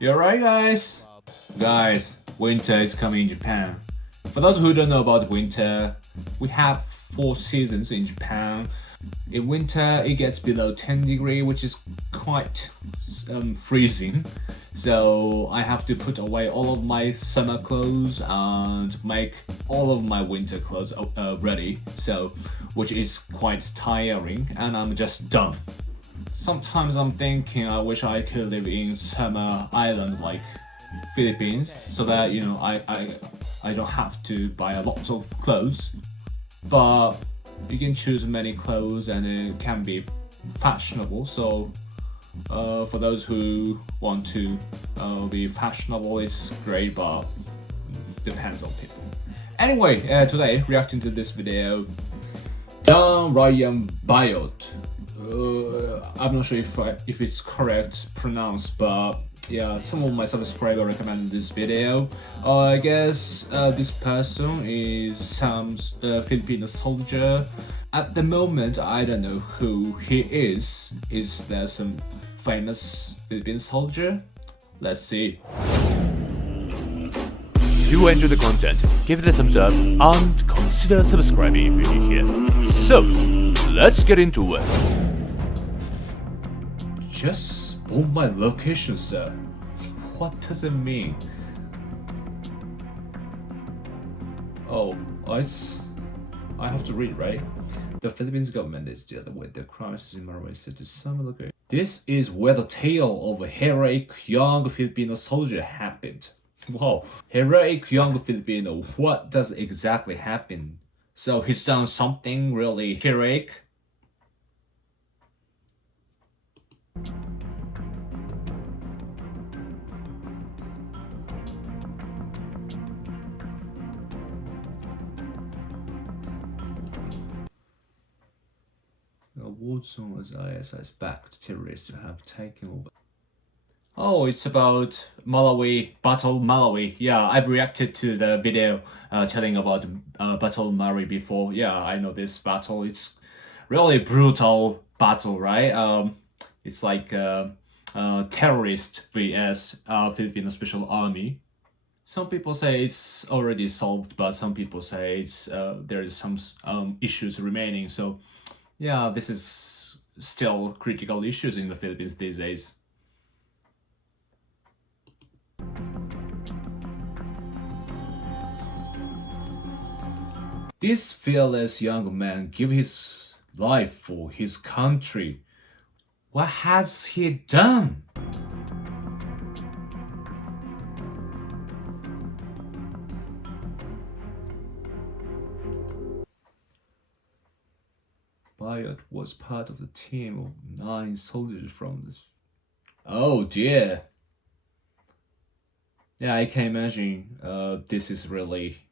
You're right, guys. Guys, winter is coming in Japan. For those who don't know about winter, we have 4 seasons in Japan. In winter, it gets below 10 degree, which is quite freezing. So I have to put away all of my summer clothes and make all of my winter clothes ready. So, which is quite tiring, and I'm just done. Sometimes I'm thinking I wish I could live in summer island like Philippines, so that I don't have to buy a lot of clothes. But you can choose many clothes and it can be fashionable. So for those who want to be fashionable, it's great, but depends on people. Anyway, today reacting to this video, Dhan Ryan Bayot. I'm not sure if it's correct pronounced, but yeah, some of my subscribers recommended this video. I guess this person is some Filipino soldier. At the moment, I don't know who he is. Is there some famous Filipino soldier? Let's see. If you enjoy the content, give it a thumbs up and consider subscribing if you're new here. So, let's get into it. Just on my location, sir. What does it mean? Oh, I have to read, right? The Philippines government is dealing with the crisis in Marawi City summer location. This is where the tale of a heroic young Filipino soldier happened. Wow, heroic young Filipino. What does exactly happen? So he's done something really heroic. A war zone as ISIS backed terrorists have taken over. Oh, it's about Malawi, Battle Malawi. Yeah, I've reacted to the video telling about Battle Malawi before. Yeah, I know this battle. It's really brutal battle, right? It's like terrorist vs Filipino Special Army. Some people say it's already solved, but some people say it's there is some issues remaining. So, yeah, this is still critical issues in the Philippines these days. This fearless young man gave his life for his country. What has he done? Bayot was part of the team of 9 soldiers from this. Oh dear. Yeah, I can imagine this is really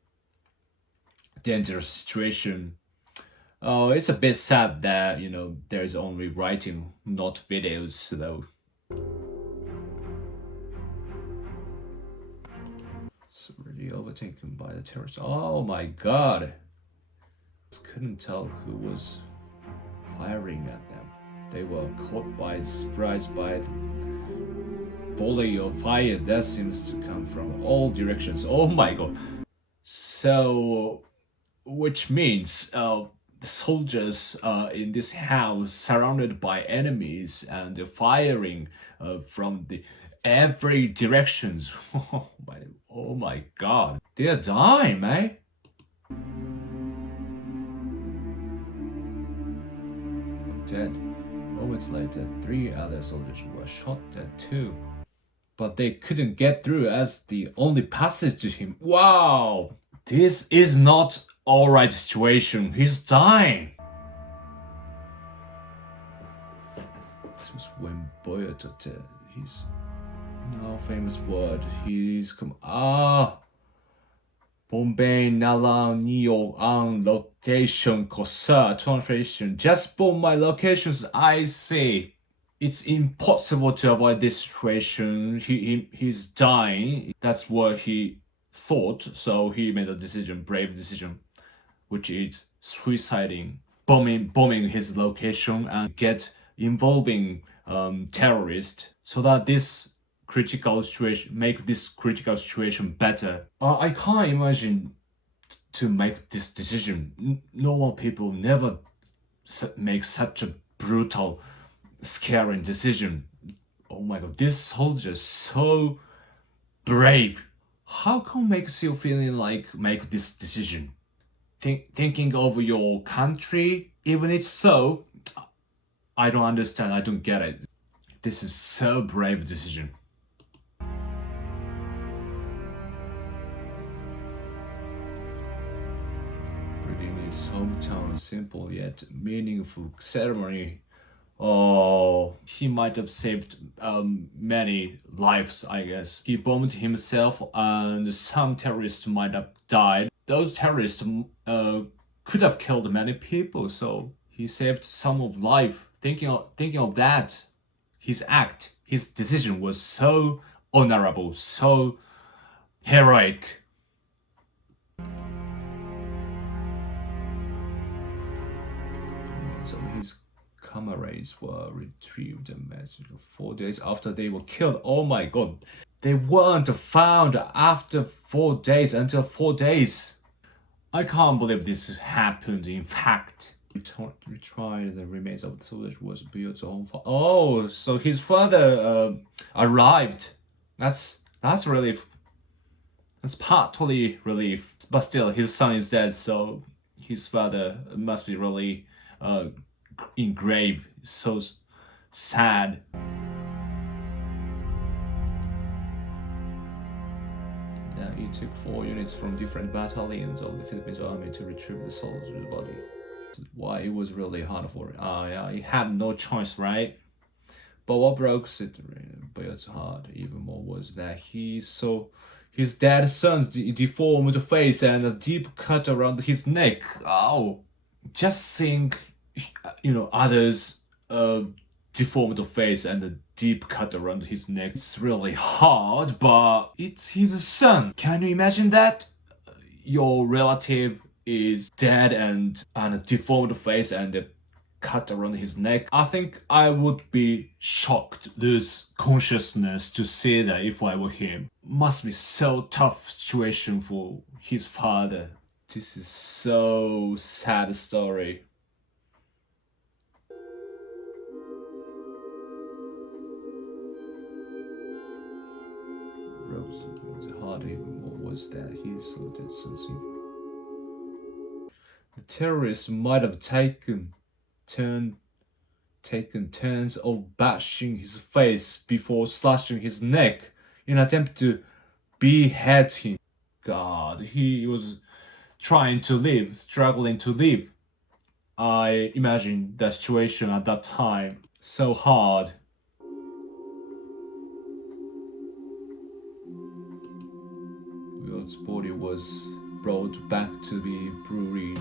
dangerous situation. Oh, it's a bit sad that, there's only writing, not videos, though. It's really overtaken by the terrorists. Oh my god. Couldn't tell who was firing at them. They were caught by surprise by the volley of fire that seems to come from all directions. Oh my god. So, which means the soldiers in this house surrounded by enemies and they're firing from the every directions. Oh my god. They're dying, man. Dead. Moments later, 3 other soldiers were shot dead too. But they couldn't get through as the only passage to him. Wow! This is not alright situation. He's dying. This was when Bayot uttered his now famous word. He's come. Bombay Nala Neo on location Kosa translation. Just for my locations, I say it's impossible to avoid this situation. He's dying. That's what he thought. So he made a decision, brave decision, which is suiciding, bombing his location and get involving terrorists so that this critical situation, make this critical situation better. I can't imagine to make this decision. Normal people never make such a brutal, scary decision. Oh my god, this soldier is so brave. How come makes you feeling like make this decision? Thinking of your country, even it's so, I don't understand. I don't get it. This is so brave decision. In his hometown, simple yet meaningful ceremony. Oh, he might have saved many lives, I guess. He bombed himself, and some terrorists might have died. Those terrorists could have killed many people, so he saved some of life. Thinking of that, his act, his decision was so honorable, so heroic. So his comrades were retrieved and matched 4 days after they were killed. Oh my god. They weren't found after 4 days, until 4 days. I can't believe this happened, in fact. Retried the remains of the soldier was Bayot's own father. Oh, so his father arrived. That's relief. That's partly relief. But still, his son is dead, so his father must be really in grave. So sad. It took 4 units from different battalions of the Philippines army to retrieve the soldier's body. Why it was really hard for it. Yeah, he had no choice, right? But what broke Bayot's heart even more was that he saw his dead son's deformed face and a deep cut around his neck. Oh, just seeing, others deformed face and a deep cut around his neck. It's really hard, but it's his son. Can you imagine that? Your relative is dead and a deformed face and a cut around his neck. I think I would be shocked, lose consciousness to see that if I were him. Must be so tough situation for his father. This is so sad story. Rose's heart even more was that he saw that something. The terrorists might have taken turns of bashing his face before slashing his neck in an attempt to behead him. God, he was trying to live, struggling to live. I imagine the situation at that time so hard. Will's body was brought back to be buried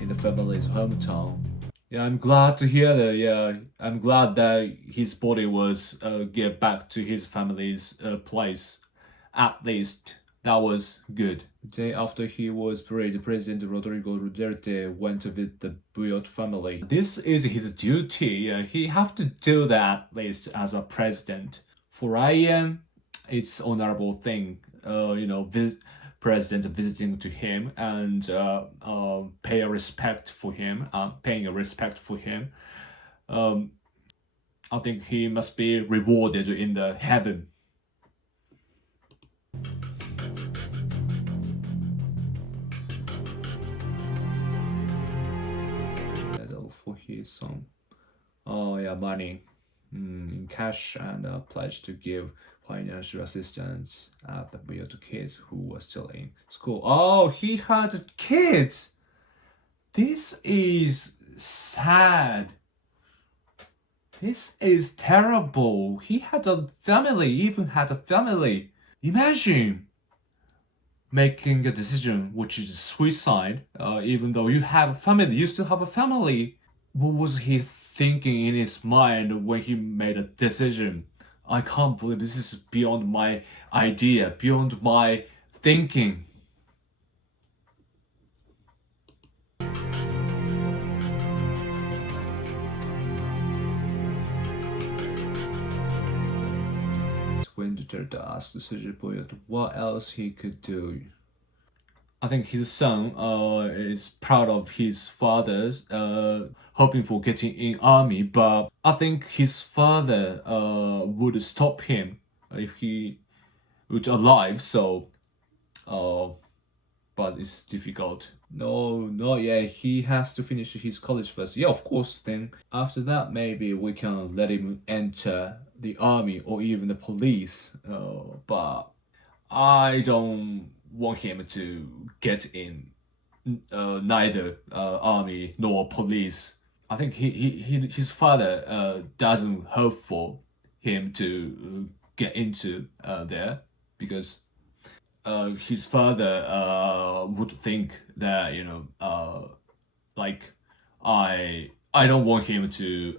in the family's hometown. Yeah, I'm glad to hear that. Yeah, I'm glad that his body was get back to his family's place. At least that was good. The day after he was buried, President Rodrigo Duterte went to visit the Bayot family. This is his duty. He have to do that at least as a president. For Ryan, it's honorable thing. President visiting to him and paying a respect for him. I think he must be rewarded in the heaven. Medal for his son. Oh yeah, money in cash and a pledge to give financial assistance at the Bayot kids who were still in school. Oh, he had kids. This is sad. This is terrible. He had a family, even had a family. Imagine making a decision which is suicide, even though you have a family, you still have a family. What was he thinking in his mind when he made a decision? I can't believe this is beyond my idea, beyond my thinking. When solicitor to ask the Soldier Bayot what else he could do. I think his son is proud of his father's hoping for getting in army, but I think his father would stop him if he was alive. So, but it's difficult. No, not yet. He has to finish his college first. Yeah, of course. Then after that, maybe we can let him enter the army or even the police. But I don't want him to get in neither army nor police. I think his father doesn't hope for him to get into there because his father would think that like I don't want him to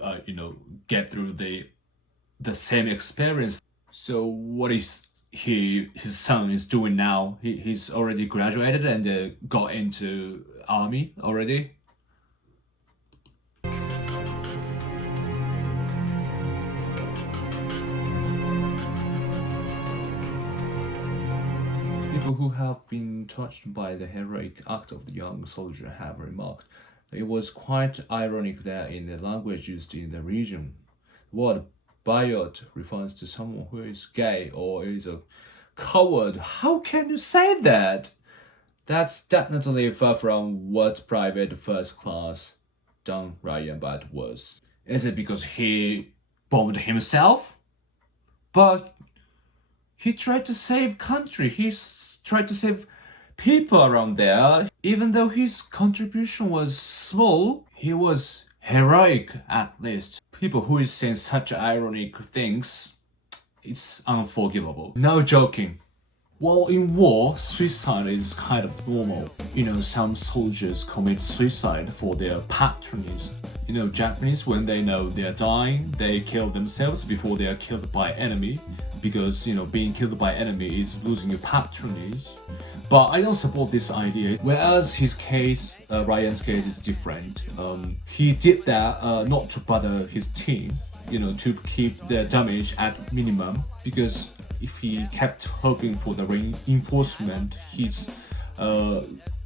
get through the same experience. So what is his son is doing now? He's already graduated and got into army already. People who have been touched by the heroic act of the young soldier have remarked that it was quite ironic that in the language used in the region, the word Bayot refers to someone who is gay or is a coward. How can you say that? That's definitely far from what Private First Class Dhan Ryan Bayot was. Is it because he bombed himself? But he tried to save country. Tried to save people around there. Even though his contribution was small, he was heroic at least. People who is saying such ironic things, it's unforgivable. No joking. While in war, suicide is kind of normal. Some soldiers commit suicide for their patronage. Japanese, when they know they're dying, they kill themselves before they are killed by enemy. Because, being killed by enemy is losing your patronage. But I don't support this idea. Whereas his case, Ryan's case is different. He did that not to bother his team, to keep the damage at minimum. Because if he kept hoping for the reinforcement, his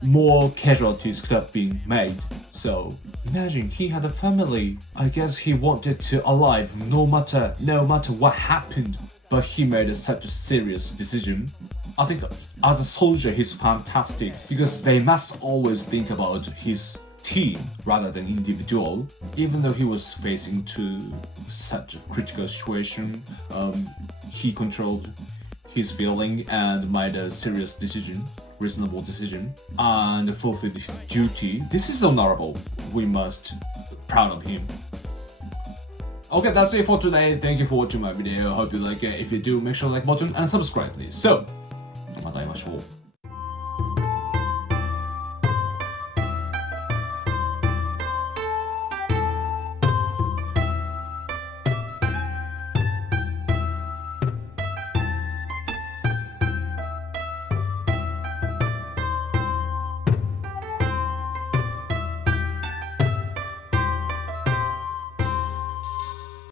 more casualties could have been made. So imagine he had a family. I guess he wanted to alive no matter what happened. But he made such a serious decision. I think as a soldier he's fantastic because they must always think about his team rather than individual. Even though he was facing to such a critical situation, he controlled his feeling and made a serious decision, reasonable decision, and fulfilled his duty. This is honorable. We must be proud of him. Okay, that's it for today. Thank you for watching my video. I hope you like it. If you do, make sure to like button and subscribe, please. So, また会いましょう。